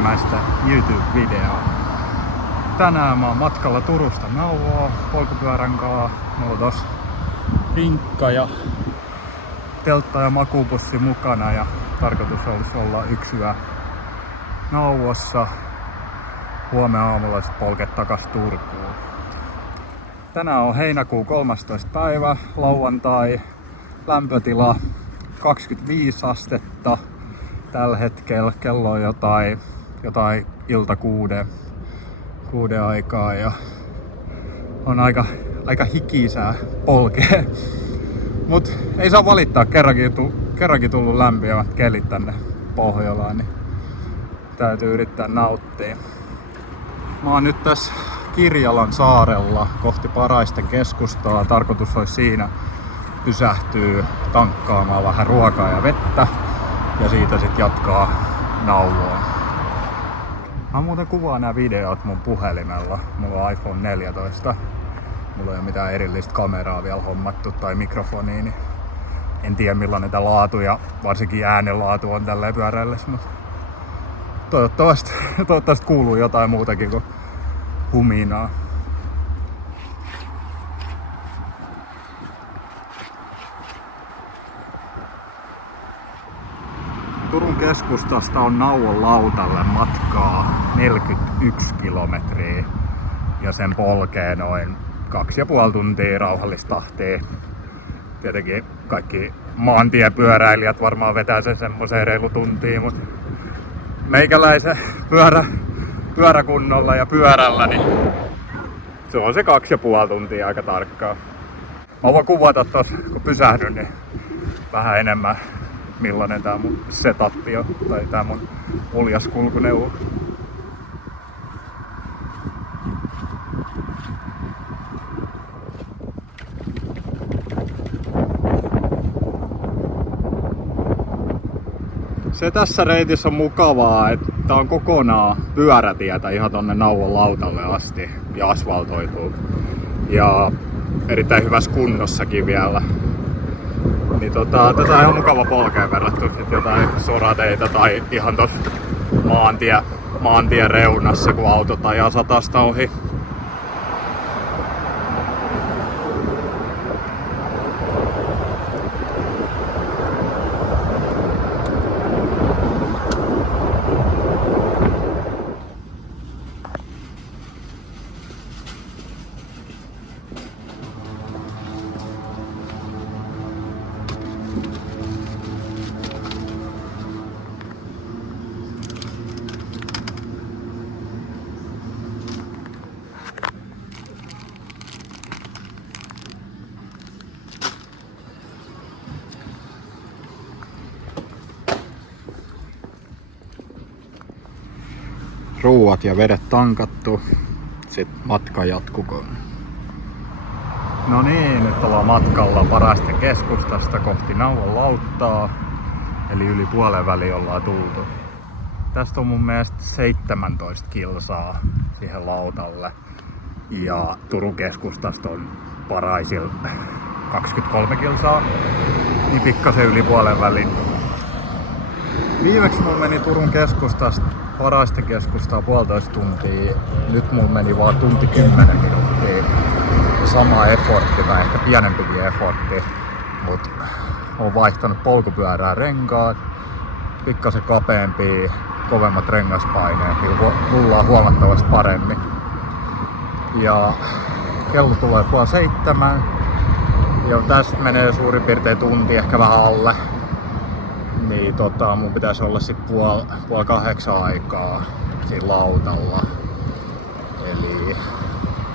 ensimmäistä YouTube-videoa. Tänään mä oon matkalla Turusta Nauvoa polkupyörän kaa. Mulla on tossa rinkka ja teltta ja makuupussi mukana ja tarkoitus olisi olla yksi yö Nauvossa. Huomenna aamulla sit polket takas Turkuun. Tänään on heinäkuun 13. päivä, lauantai. Lämpötila 25 astetta. Tällä hetkellä kello on jotain ilta kuuden aikaa ja on aika hikisää polkea. Mut ei saa valittaa, kerrankin tullut lämpimäät kelit tänne Pohjolaan, niin täytyy yrittää nauttia. Mä oon nyt tässä Kirjalan saarella kohti Paraisten keskustaa. Tarkoitus olisi siinä pysähtyy tankkaamaan vähän ruokaa ja vettä ja siitä sitten jatkaa Nauvoa. Mä muuten kuvaan nämä videot mun puhelimella. Mulla on iPhone 14. Mulla ei ole mitään erillistä kameraa vielä hommattu tai mikrofonia, niin en tiedä millainen tää laatu ja varsinkin äänenlaatu on tälleen pyöräillessä, mutta toivottavasti kuuluu jotain muutakin kuin huminaa. Turun keskustasta on Nauvon lautalle matkaa 41 kilometriä ja sen polkee noin 2,5 tuntia rauhallista tahtia. Tietenkin kaikki maantiepyöräilijät varmaan vetää sen semmoiseen reilu tuntiin, mutta meikäläisen pyöräkunnolla ja pyörällä, niin se on se 2,5 tuntia aika tarkkaan. Mä voin kuvata tossa, kun pysähdyn, niin vähän enemmän millainen tää mun setappi on, tai tää mun uljas kulkuneuvo. Se tässä reitissä on mukavaa, että tää on kokonaan pyörätietä ihan tonne Nauvon lautalle asti ja asfaltoituu. Ja erittäin hyvässä kunnossakin vielä. Niin tätä on ihan mukava polkea verrattuna jotain sorateitä tai ihan tossa maantien reunassa, kun autot ajaa satasta ohi. Ruuat ja vedet tankattu, sit matka jatkukoon. No niin, nyt ollaan matkalla Paraisten keskustasta kohti Nauvon lauttaa, eli yli puolen väliin ollaan tultu. Tästä on mun mielestä 17 kilsaa siihen lautalle ja Turun keskustasta on Paraisilla 23 kilsaa, niin pikkasen yli puolen väliin. Viimeksi mun meni Turun keskustasta Paraisten keskustaa 1,5 tuntia. Nyt mun meni vaan tunti 10 minuuttia. Sama effortti tai ehkä pienempikin effortti. Mut oon vaihtanut polkupyörää renkaat. Pikkasen kapeampia, kovemmat rengaspaineet. Niin rullaa huomattavasti paremmin. Ja kello tulee 6:30. Ja tästä menee suurin piirtein tunti, ehkä vähän alle. Niin mun pitäisi olla sit 7:30 aikaa siinä lautalla. Eli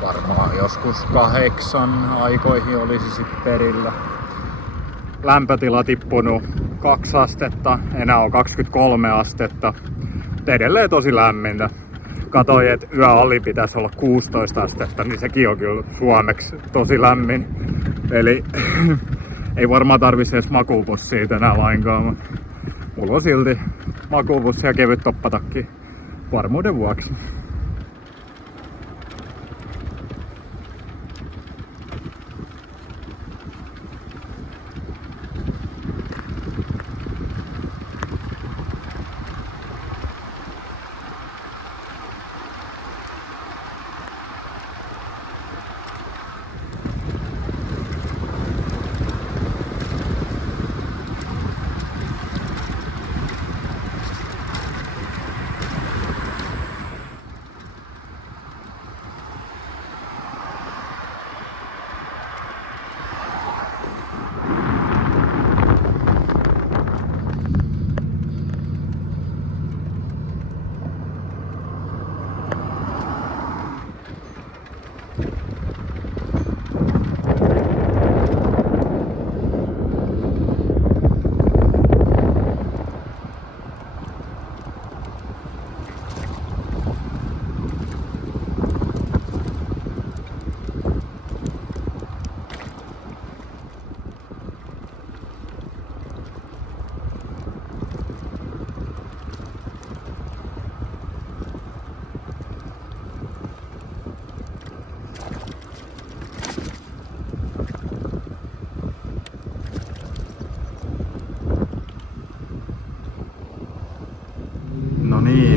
varmaan joskus 8 aikoihin olisi sit perillä. Lämpötila tippunut 2 astetta, enää on 23 astetta. Edelleen tosi lämmintä. Katoin, että yöali pitäisi olla 16 astetta, niin sekin on kyllä suomeksi tosi lämmin. Eli ei varmaan tarvitse edes makuupussia enää lainkaan. Mulla on silti makuupussi ja kevyt toppatakki varmuuden vuoksi.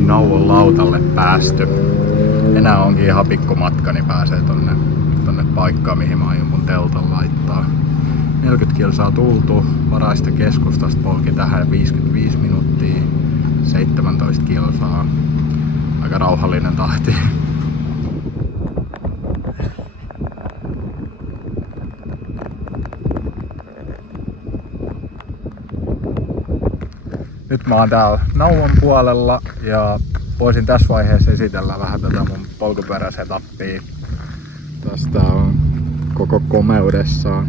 Nauvon lautalle päästy. Enää onkin ihan pikku matka, niin pääsee tonne paikkaan, mihin mä aion mun teltan laittaa. 40 kilsaa tultu, Varaista keskustasta polki tähän 55 minuuttia, 17 kilsaa. Aika rauhallinen tahti. Nyt mä oon täällä Nauvon puolella ja voisin tässä vaiheessa esitellä vähän tätä mun polkupyöräsetappia. Tästä on koko komeudessaan.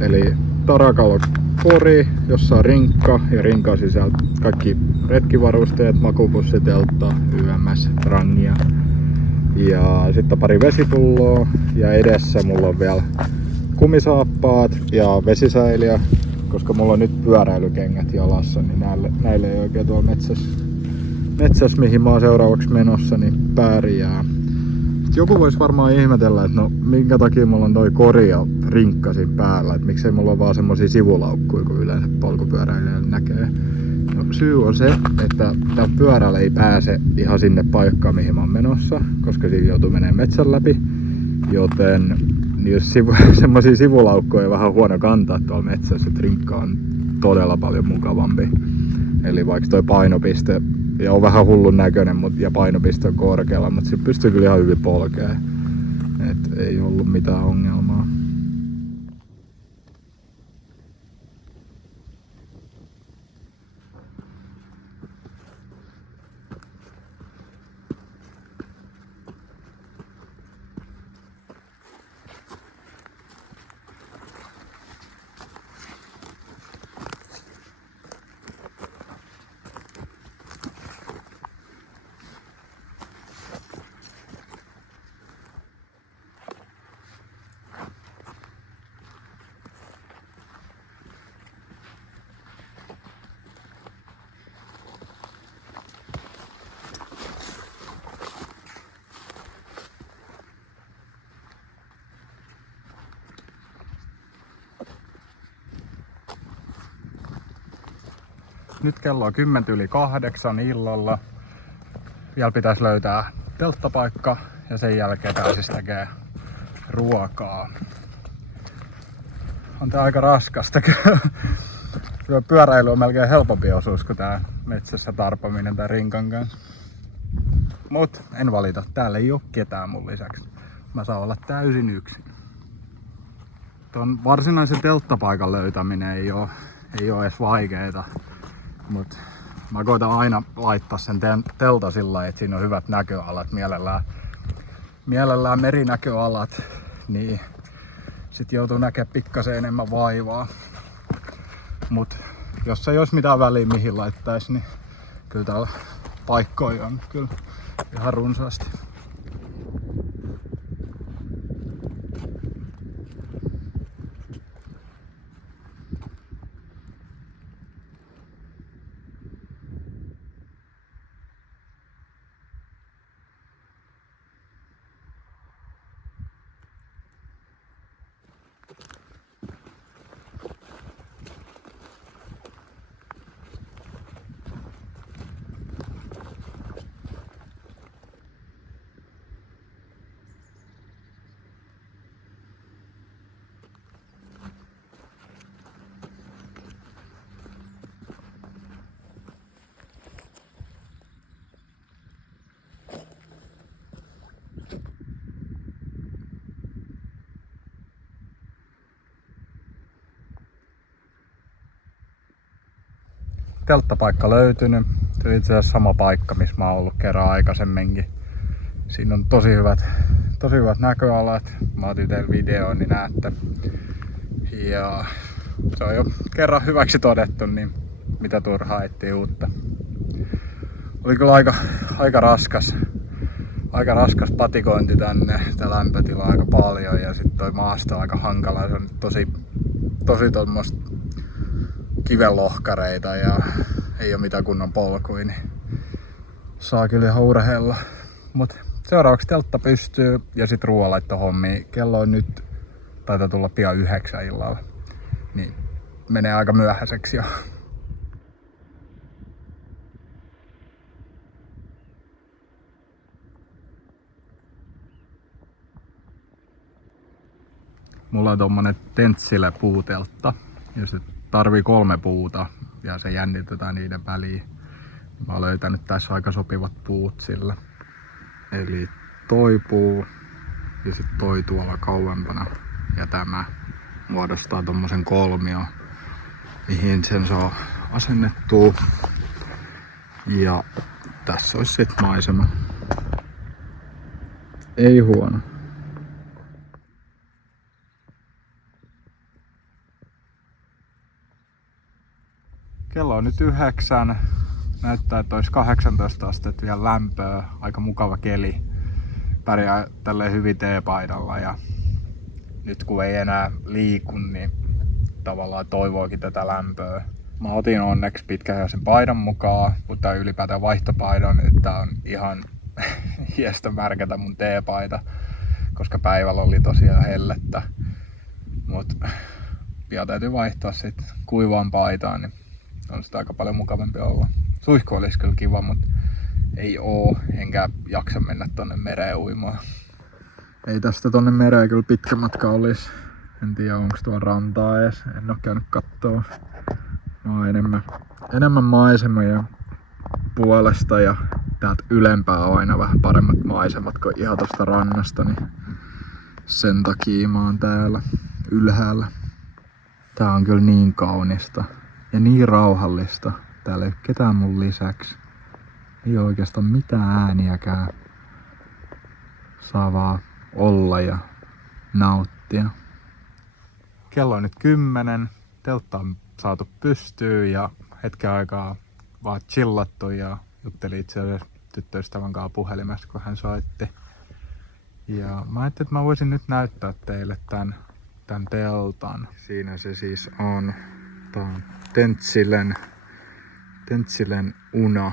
Eli Tarakalo kori, jossa on rinkka ja rinkan sisältä kaikki retkivarusteet, makupussiteltta, YMS, rangia. Ja sitten pari vesipulloa ja edessä mulla on vielä kumisaappaat ja vesisäiliö, koska mulla on nyt pyöräilykengät jalassa, niin näille ei oikein tuolla metsässä, mihin mä oon seuraavaksi menossa, niin pärjää. Sitten joku vois varmaan ihmetellä, että no minkä takia mulla on toi kori ja rinkka siinä päällä, että miksei mulla on vaan semmosia sivulaukkuja, kun yleensä polkupyöräilijällä näkee. No, syy on se, että tää pyörällä ei pääse ihan sinne paikkaan, mihin mä oon menossa, koska siinä joutuu menemään metsän läpi, joten jos semmosia sivulaukkoja on vähän huono kantaa tuolla metsässä, että rinkka on todella paljon mukavampi. Eli vaikka toi painopiste ja on vähän hullun näköinen ja painopiste on korkealla, mutta se pystyy kyllä ihan hyvin polkeen. Et ei ollut mitään ongelmaa. Nyt kello on 7:50 illalla. Vielä pitäisi löytää telttapaikka ja sen jälkeen pääsisi tekemään ruokaa. On tää aika raskasta. Pyöräily on melkein helpompi osuus kuin tää metsässä tarpaminen tai rinkan kanssa. Mut en valita, täällä ei oo ketään mun lisäksi. Mä saan olla täysin yksin. Ton varsinaisen telttapaikan löytäminen ei oo edes vaikeeta. Mut mä koitan aina laittaa sen telta sillä lailla, että siinä on hyvät näköalat, mielellään merinäköalat, niin sit joutuu näkemään pikkasen enemmän vaivaa. Mut jos ei olisi mitään väliä mihin laittaisi, niin kyllä täällä paikkoja on kyllä ihan runsaasti. Telttapaikka löytynyt. Se on itse asiassa sama paikka, missä mä oon ollut kerran aikaisemminkin. Siinä on tosi hyvät näköalat. Mä otin teille videoon, niin näette. Ja se on jo kerran hyväksi todettu, niin mitä turhaa etsiä uutta. Oli kyllä aika raskas patikointi tänne. Tää lämpötila aika paljon ja sitten toi maasto on aika hankala. Se on tosi tommoista kivenlohkareita ja ei oo mitään kunnon polkuja, niin saa kyllä ihan urheilla. Mut seuraavaksi teltta pystyy ja sit ruoanlaittohommia. Kello on nyt, taitaa tulla pian 9 illalla, niin menee aika myöhäiseksi jo. Mulla on tommonen Tentsile puuteltta ja se tarvii 3 puuta ja se jännitetään niiden väliin. Mä oon löytänyt tässä aika sopivat puut sillä. Eli toi puu ja sit toi tuolla kauempana ja tämä muodostaa tommosen kolmion, mihin sen saa asennettua. Ja tässä olisi sit maisema. Ei huono. Kello on nyt 9. Näyttää, että olisi 18 astetta vielä lämpöä. Aika mukava keli. Pärjää tälleen hyvin teepaidalla. Ja nyt kun ei enää liiku, niin tavallaan toivookin tätä lämpöä. Mä otin onneksi pitkäaikaisen paidan mukaan, mutta ylipäätään vaihtopaidan, että on ihan hiestä märkätä mun teepaita, koska päivällä oli tosiaan hellettä. Mut pian täytyy vaihtaa sit kuivaan paitaan, niin on sitä aika paljon mukavampi olla. Suihku olisi kyllä kiva, mutta ei oo, enkä jaksa mennä tonne mereen uimaan. Ei tästä tonne mereen kyllä pitkä matka olisi. En tiedä onko tuolla rantaa edes, en oo käynyt kattoo. Mä oon enemmän maisemia puolesta ja täältä ylempää on aina vähän paremmat maisemat kuin ihan tosta rannasta, niin sen takia mä oon täällä ylhäällä. Tää on kyllä niin kaunista ja niin rauhallista. Täällä ei oo ketään mun lisäksi. Ei oo oikeastaan mitään ääniäkään. Saa vaan olla ja nauttia. Kello on nyt 10. Teltta on saatu pystyyn ja hetken aikaa vaan chillattu ja juttelin itse asiassa tyttöystävän kanssa puhelimessa, kun hän soitti. Ja mä ajattelin, että mä voisin nyt näyttää teille tän teltan. Siinä se siis on. Tää on Tentsilen Una,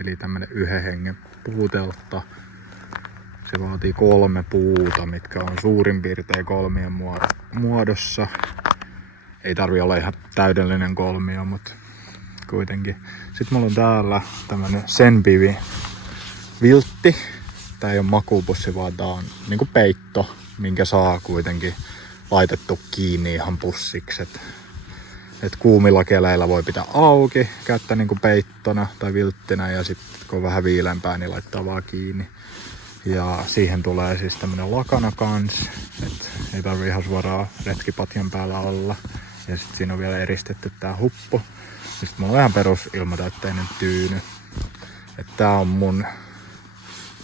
eli tämmönen 1 hengen puuteltta. Se vaatii 3 puuta, mitkä on suurin piirtein kolmion muodossa. Ei tarvi olla ihan täydellinen kolmio, mutta kuitenkin. Sitten mulla on täällä tämmönen Senbivi viltti. Tää ei oo makupussi, vaan tää on niinku peitto, minkä saa kuitenkin laitettu kiinni ihan pussiksi. Et kuumilla keleillä voi pitää auki, käyttää niinku peittona tai vilttinä ja sitten kun on vähän viilempää, niin laittaa vaan kiinni. Ja siihen tulee siis tämmönen lakana kans, et ei tarvi ihan suoraan retkipatjan päällä olla. Ja sit siinä on vielä eristetty tää huppu. Ja sit mulla on ihan perus ilmatäytteinen tyyny. Et tää on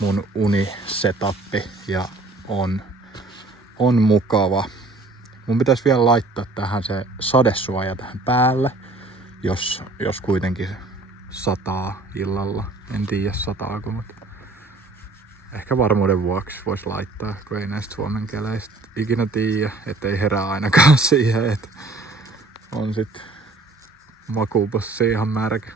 mun unisetappi ja on mukava. Mun pitäisi vielä laittaa tähän se sadesuoja tähän päälle, jos kuitenkin sataa illalla. En tiedä sataako, mutta ehkä varmuuden vuoksi vois laittaa, kun ei näistä Suomen keleistä ikinä tiedä, ettei herää ainakaan siihen, että on sit makupussi ihan märkä.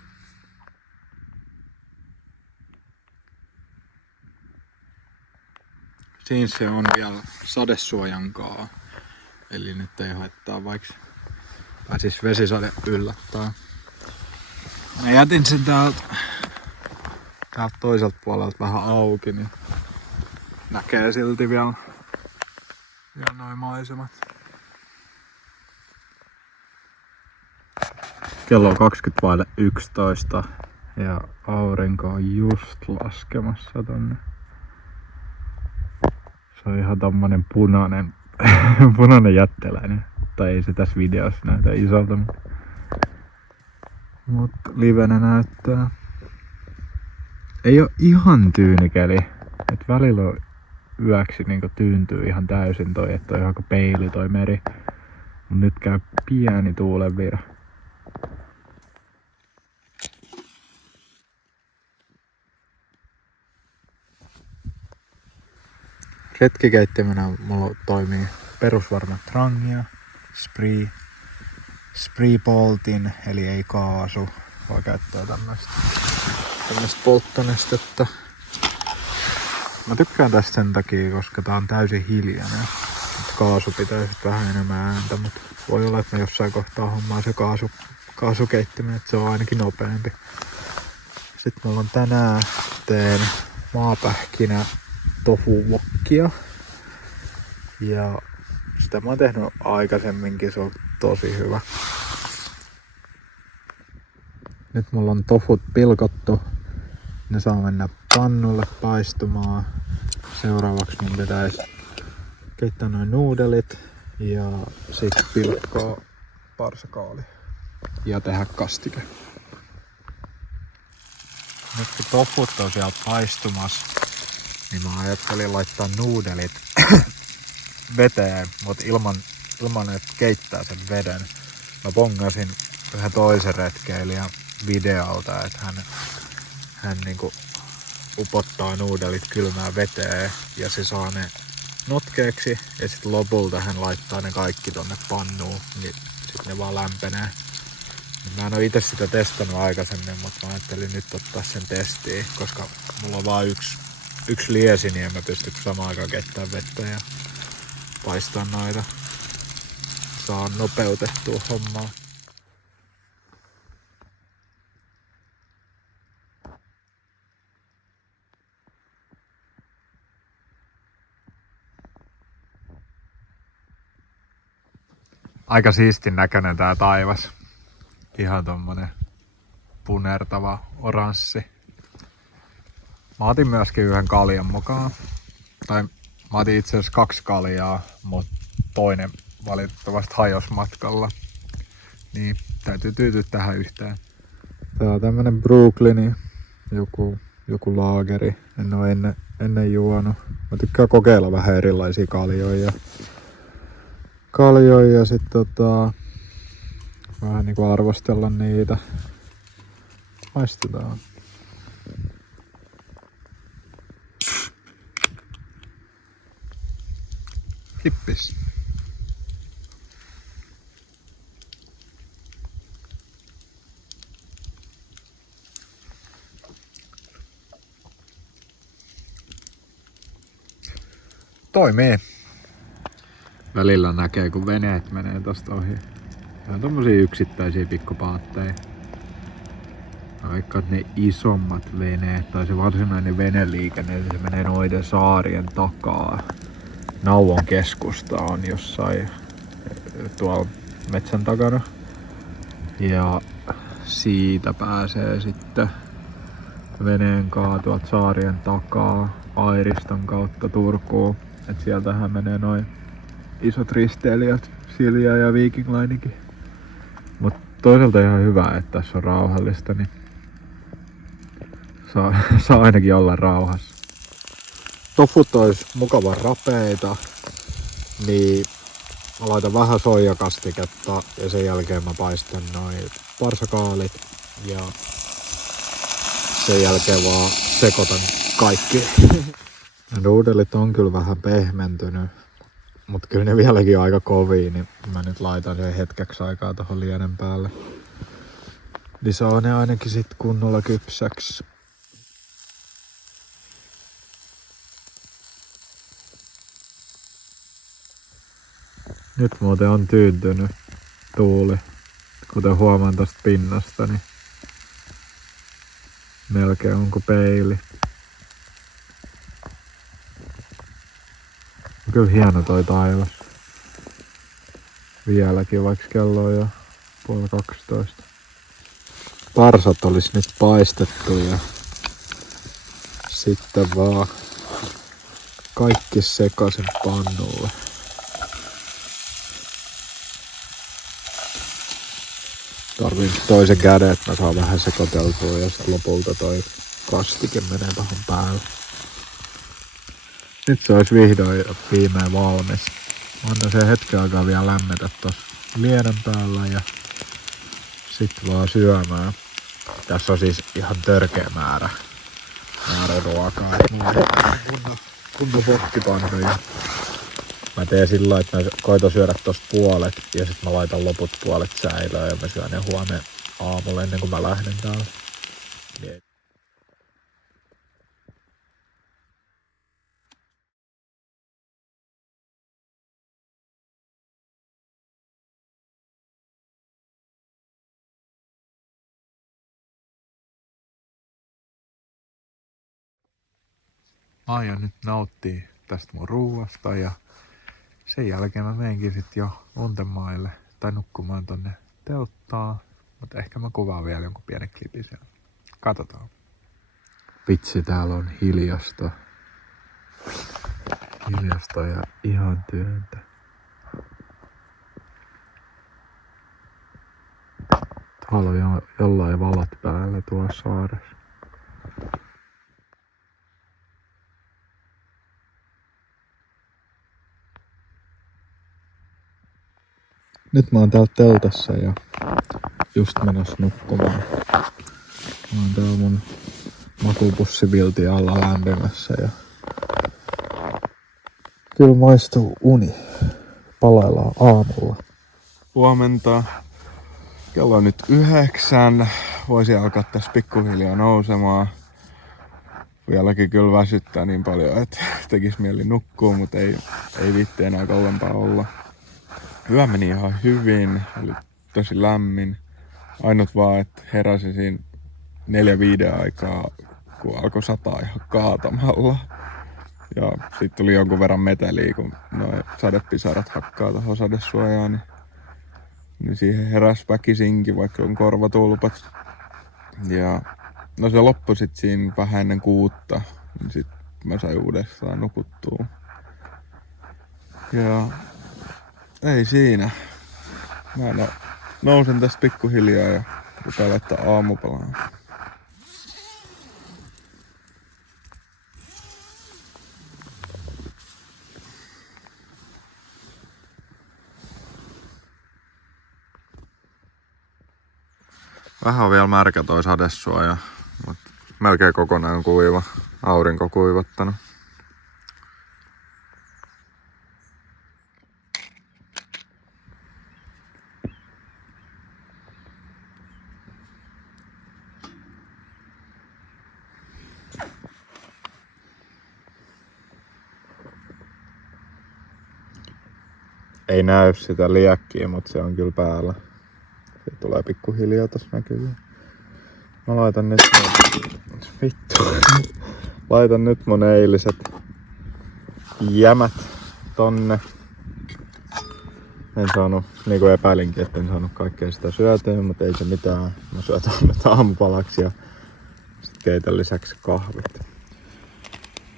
Siinä se on vielä sadesuojankaa. Eli nyt ei haittaa vaikka pääsis vesisade yllättää. Mä jätin sen täältä toiselta puolelta vähän auki, niin näkee silti vielä noin maisemat. Kello on 20:11 ja aurinko on just laskemassa tonne. Se on ihan tommonen punainen jätteläinen. Tai ei se tässä videossa näytä isolta, mutta livenä näyttää. Ei oo ihan tyynikeli. Et välillä on yöksi niinku tyyntyy ihan täysin toi, että on ihan kuin peili toi meri. Mut nyt käy pieni tuulenvira. Retkikeittimenä mulla toimii perusvarma trangia, spree poltin, eli ei kaasu. Voi käyttää tämmöstä polttonestettä. Mä tykkään tästä sen takia, koska tää on täysin hiljainen. Kaasu pitäisi vähän enemmän ääntä, mutta voi olla, että mä jossain kohtaa hommaan se kaasukeittimen, että se on ainakin nopeampi. Sitten mulla on tänään teen maapähkinä tofu-wokkia. Ja Sitä mä oon tehnyt aikaisemminkin, se on tosi hyvä. Nyt mulla on tofut pilkottu. Ne saa mennä pannulle paistumaan. Seuraavaksi mun pitäisi keittää noin nuudelit ja sitten pilkkoa parsakaali ja tehdä kastike. Nyt kun tofut on siellä paistumassa, niin mä ajattelin laittaa nuudelit veteen, mutta ilman että keittää sen veden. Mä bongasin yhden toisen retkeilijän videolta, että hän niinku upottaa nuudelit kylmään veteen ja se saa ne notkeeksi ja sitten lopulta hän laittaa ne kaikki tonne pannuun, niin sitten ne vaan lämpenee. Mä en oo itse sitä testannut aikaisemmin, mutta mä ajattelin nyt ottaa sen testiin, koska mulla on vaan yksi liesi, niin en mä pysty samaan aikaan keittämään vettä ja paistaa noita. Saa nopeutettua hommaa. Aika siistin näköinen tää taivas. Ihan tommonen punertava oranssi. Mä otin myöskin yhden kaljan mukaan. Tai mä otin itse asiassa 2 kaljaa, mutta toinen valitettavasti hajos matkalla. Niin täytyy tyytyä tähän yhteen. Tää on tämmönen Brooklyni, joku laageri. En oo ennen juonut. Mä tykkään kokeilla vähän erilaisia kaljoja ja sit vähän niinku arvostella niitä. Maistetaan. Hippis. Toimii. Välillä näkee, kun veneet menee tosta ohi. Ja on tommosia yksittäisiä pikkupaatteja. Vaikka ne isommat veneet tai se varsinainen veneliikenne, se menee noiden saarien takaa. Nauvon keskusta on jossain tuolla metsän takana. Ja siitä pääsee sitten veneen kanssa tuolta saarien takaa Airiston kautta Turkuun. Et sieltähän menee noin isot risteilijät, Silja ja Viking Linekin. Mut toisaalta ihan hyvä, että tässä on rauhallista, niin saa ainakin olla rauhassa. Tofut ois mukavan rapeita, niin mä laitan vähän soijakastiketta ja sen jälkeen mä paistan noin parsakaalit ja sen jälkeen vaan sekoitan kaikki. Nuudelit on kyllä vähän pehmentynyt, mutta kyllä ne vieläkin aika kovia, niin mä nyt laitan sen hetkeksi aikaa tohon lienen päälle. Niin saa ne ainakin sit kunnolla kypsäksi. Nyt muuten on tyyntynyt tuuli, kuten huomaan tosta pinnasta, niin melkein on kuin peili. Kyllä hieno toi taivas. Vieläkin, vaikka kello on jo 11:30. Parsat olis nyt paistettu ja sitten vaan kaikki sekaisin pannulle. Tarvin toisen käden, että mä saan vähän sekoiteltua ja sitten lopulta toi kastike menee tohon päälle. Nyt se olisi vihdoin ja viimein valmis. Anna sen hetken aikaa vielä lämmetä tossa lienen päällä ja sit vaan syömään. Tässä on siis ihan törkeä määrä ruokaa. Kunnon vokkipannuja. Mä teen sillä, että mä koitan syödä tosta puolet ja sit mä laitan loput puolet säilöön ja mä syön ne huomenna aamulla ennen kuin mä lähden täällä. Aion nyt nauttii tästä mun ruuasta ja sen jälkeen mä menenkin sit jo Untemaille tai nukkumaan tonne telttaan. Mutta ehkä mä kuvaan vielä jonkun pienen klipin siellä. Katsotaan. Vitsi, täällä on hiljasta. Hiljasta ja ihan työntä. Tuolla on jollain valot päällä tuossa saaressa. Nyt mä oon täällä teltassa ja just menossa nukkumaan. Mä oon täällä mun makupussivilti alla lämpimässä ja kyllä maistuu uni. Palaillaan aamulla. Huomenta. Kello on nyt 9. Voisi alkaa tässä pikkuhiljaa nousemaan. Vieläkin kyllä väsyttää niin paljon, että tekis mieli nukkua, mutta ei viitti enää kauempaa olla. Yö meni ihan hyvin, oli tosi lämmin. Ainut vaan, että heräsin siinä 4-5 aikaa, kun alkoi sataa ihan kaatamalla. Ja sit tuli jonkun verran meteliä, kun noi sadepisarat hakkaa tohon sadesuojaan. Niin siihen heräs väkisinkin, vaikka on korvatulpat. Ja no se loppui sit siinä vähän ennen 6. Niin sit mä sain uudestaan nukuttua. Ja ei siinä. Mä nousen tästä pikkuhiljaa ja rupean laittaa aamupalaan. Vähän on vielä märkä toi sadesuoja, mutta melkein kokonaan kuiva. Aurinko kuivattanut. Ei näy sitä liekkiä, mutta se on kyllä päällä. Se tulee pikkuhiljaa tossa näkyviin. Mä laitan nyt laitan nyt mun eiliset jämät tonne. En saanut, niinku epäilinkin, että en saanut kaikkea sitä syötyä, mutta ei se mitään. Mä syötän nyt aamupalaksi ja sit keitän lisäksi kahvit.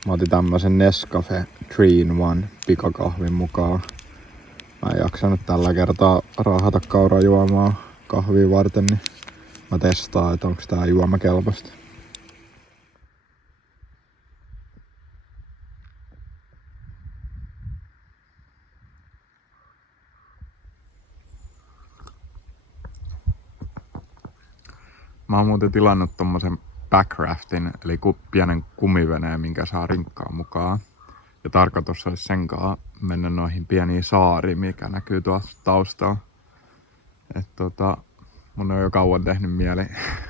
Mä otin tämmösen Nescafe 3-in-1 pikakahvin mukaan. Mä en jaksanut tällä kertaa raahata kaurajuomaa kahvia varten, niin mä testaan, että onko tää juomakelpoista. Mä oon muuten tilannut tommosen backraftin, eli pienen kumiveneen, minkä saa rinkkaan mukaan. Ja tarkoitus olisi senkaan mennä noihin pieniin saariin, mikä näkyy tuossa taustalla. Mun on jo kauan tehnyt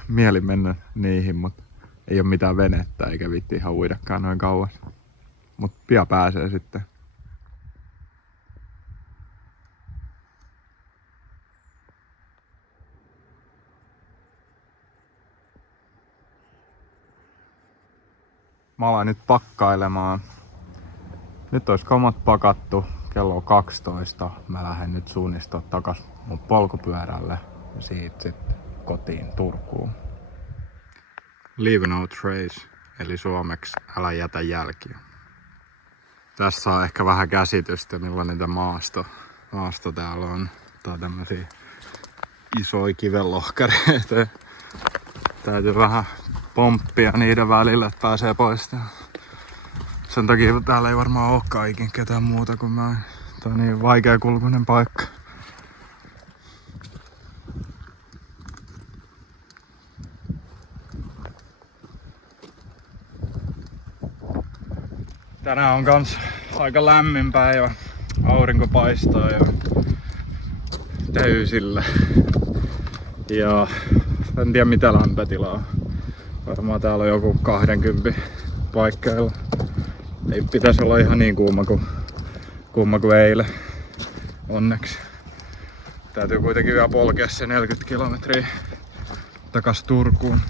mieli mennä niihin, mutta ei ole mitään venettä eikä viitti ihan uidakaan noin kauas. Mut pian pääsee sitten. Mä aloin nyt pakkailemaan. Nyt olisi kamat pakattu. Kello on 12. Mä lähden nyt suunnistaa takas mun polkupyörälle ja siitä sitten kotiin Turkuun. Leave no trace, eli suomeksi älä jätä jälkiä. Tässä on ehkä vähän käsitystä, millainen tämä maasto täällä on. Tää on tämmösiä isoja kivenlohkareita. Täytyy vähän pomppia niiden välillä, että pääsee pois. Sen takia täällä ei varmaan olekaan ikin ketään muuta kuin mä. Tää on niin vaikeakulkuinen paikka. Tänään on kans aika lämmin päivä. Aurinko paistaa ja täysillä. Ja en tiedä mitä lämpötila on. Varmaan täällä on joku 20 paikkeilla. Ei pitäisi olla ihan niin kuuma kuin eilen. Onneksi. Täytyy kuitenkin vielä polkea se 40 kilometriä takas Turkuun.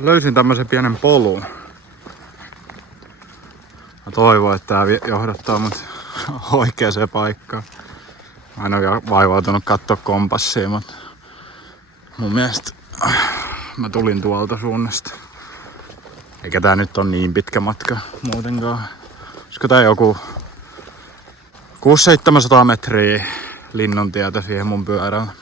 Löysin tämmösen pienen polun. Mä toivon, että tää johdattaa mut oikeaan paikkaan. Mä en oo vaivautunut kattoo kompassia, mutta mun mielestä mä tulin tuolta suunnasta. Eikä tää nyt on niin pitkä matka muutenkaan. Olisiko tää joku 600-700 metriä Linnuntietä siihen mun pyörällä.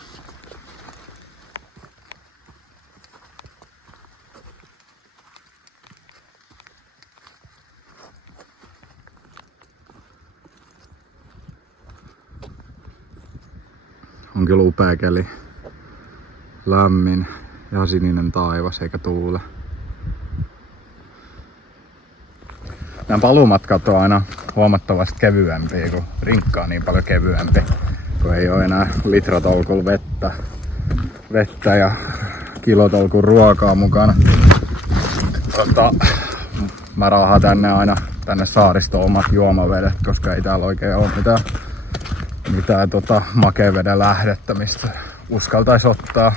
On kyllä upea keli. Lämmin ja sininen taivas eikä tuule. Nämä paluumatkat on aina huomattavasti kevyempiä, kun rinkka on niin paljon kevyempi. Kun ei ole enää litratolkulla vettä ja kilotolkulla ruokaa mukana. Mä raahaan tänne saaristoon omat juomavedet, koska ei täällä oikein ole mitään makeaveden lähdettä, mistä uskaltais ottaa.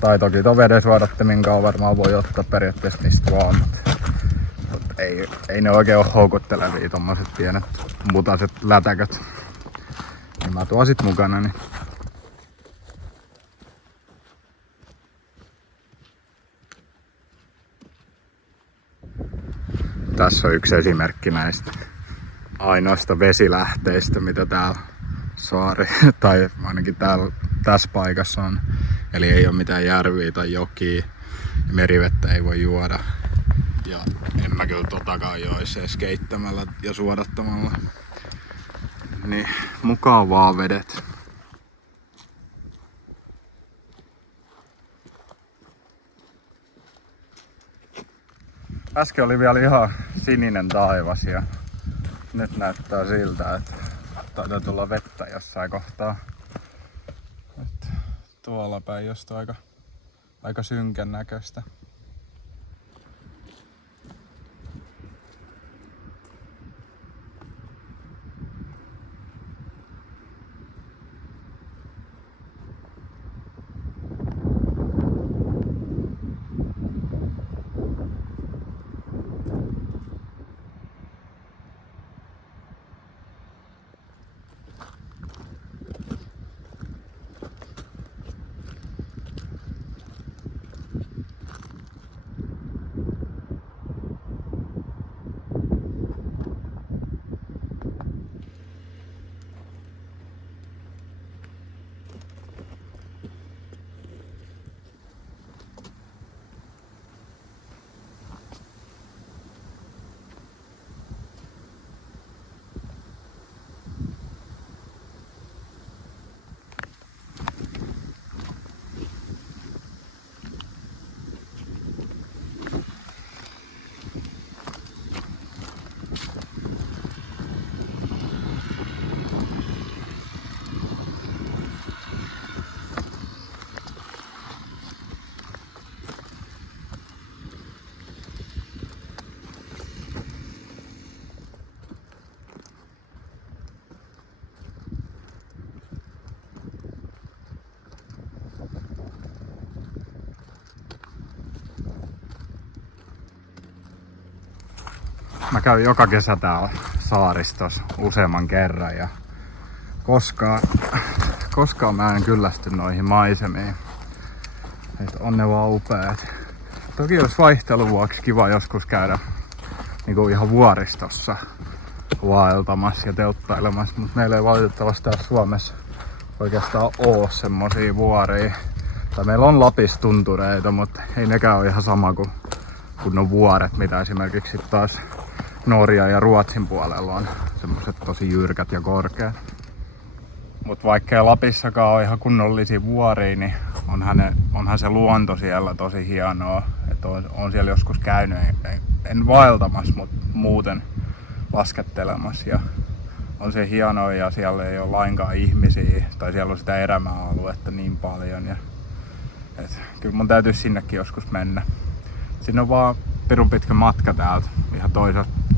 Tai toki tuon vedensuodattimen kanssa varmaan voi ottaa periaatteessa mistä vaan, mutta ei ne oikein ole houkuttelevia tommoset pienet mutaset lätäköt. Niin mä tuon sit mukana. Niin. Tässä on yksi esimerkki näistä ainoista vesilähteistä, mitä täällä tai ainakin tässä paikassa on. Eli ei ole mitään järviä tai jokia. Merivettä ei voi juoda. Ja en mä kyllä totakaan joisi edes keittämällä ja suodattamalla. Niin mukaan vaan vedet. Äsken oli vielä ihan sininen taivas ja nyt näyttää siltä, että taitaa tulla vettä jossain kohtaa. Nyt tuolla päin jostain aika synkän näköistä. Mä käyn joka kesä täällä saaristossa useamman kerran ja koskaan mä en kyllästy noihin maisemiin. Et on ne vaan upeat. Toki olisi vaihtelun vuoksi kiva joskus käydä niinku ihan vuoristossa vaeltamassa ja telttailemassa, mutta meillä ei valitettavasti täällä Suomessa oikeastaan oo semmosia vuoria. Tai meillä on Lapissa tuntureita, mutta ei nekään ole ihan sama kuin on vuoret, mitä esimerkiksi taas Norja ja Ruotsin puolella on semmoset tosi jyrkät ja korkeat. Mut vaikkei Lapissakaan ole ihan kunnollisia vuoria, niin onhan se luonto siellä tosi hienoa. Et on siellä joskus käynyt, en vaeltamassa, mutta muuten laskettelemassa. Ja on se hienoa ja siellä ei ole lainkaan ihmisiä, tai siellä on sitä erämääaluetta niin paljon. Ja, kyllä mun täytyy sinnekin joskus mennä. Siinä on vaan pirun pitkä matka täältä ihan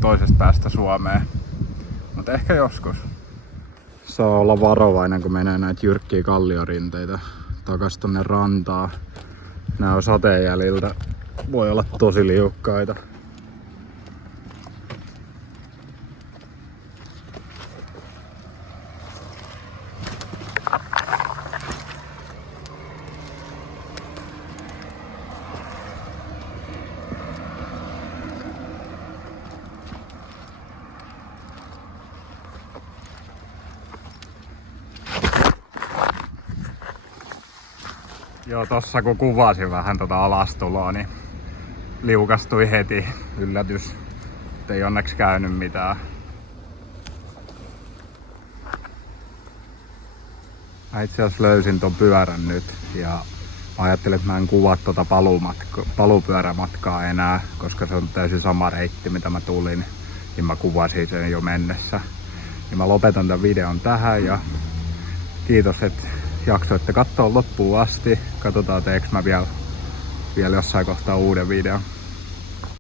toisesta päästä Suomeen. Mutta ehkä joskus. Saa olla varovainen, kun menee näitä jyrkkiä kalliorinteitä takas tonne rantaan. Nää on sateenjäljiltä. Voi olla tosi liukkaita. Joo, tossa kun kuvasin vähän tota alastuloa, niin liukastui heti. Yllätys. Ei onneksi käynyt mitään. Mä itse asiassa löysin ton pyörän nyt ja mä ajattelin, että mä en kuvaa tota paluupyörämatkaa enää, koska se on täysin sama reitti mitä mä tulin, niin mä kuvasin sen jo mennessä. Ja mä lopetan tämän videon tähän ja kiitos, että jaksoitte katsoa loppuun asti. Katsotaan teekö mä vielä jossain kohtaa uuden videon.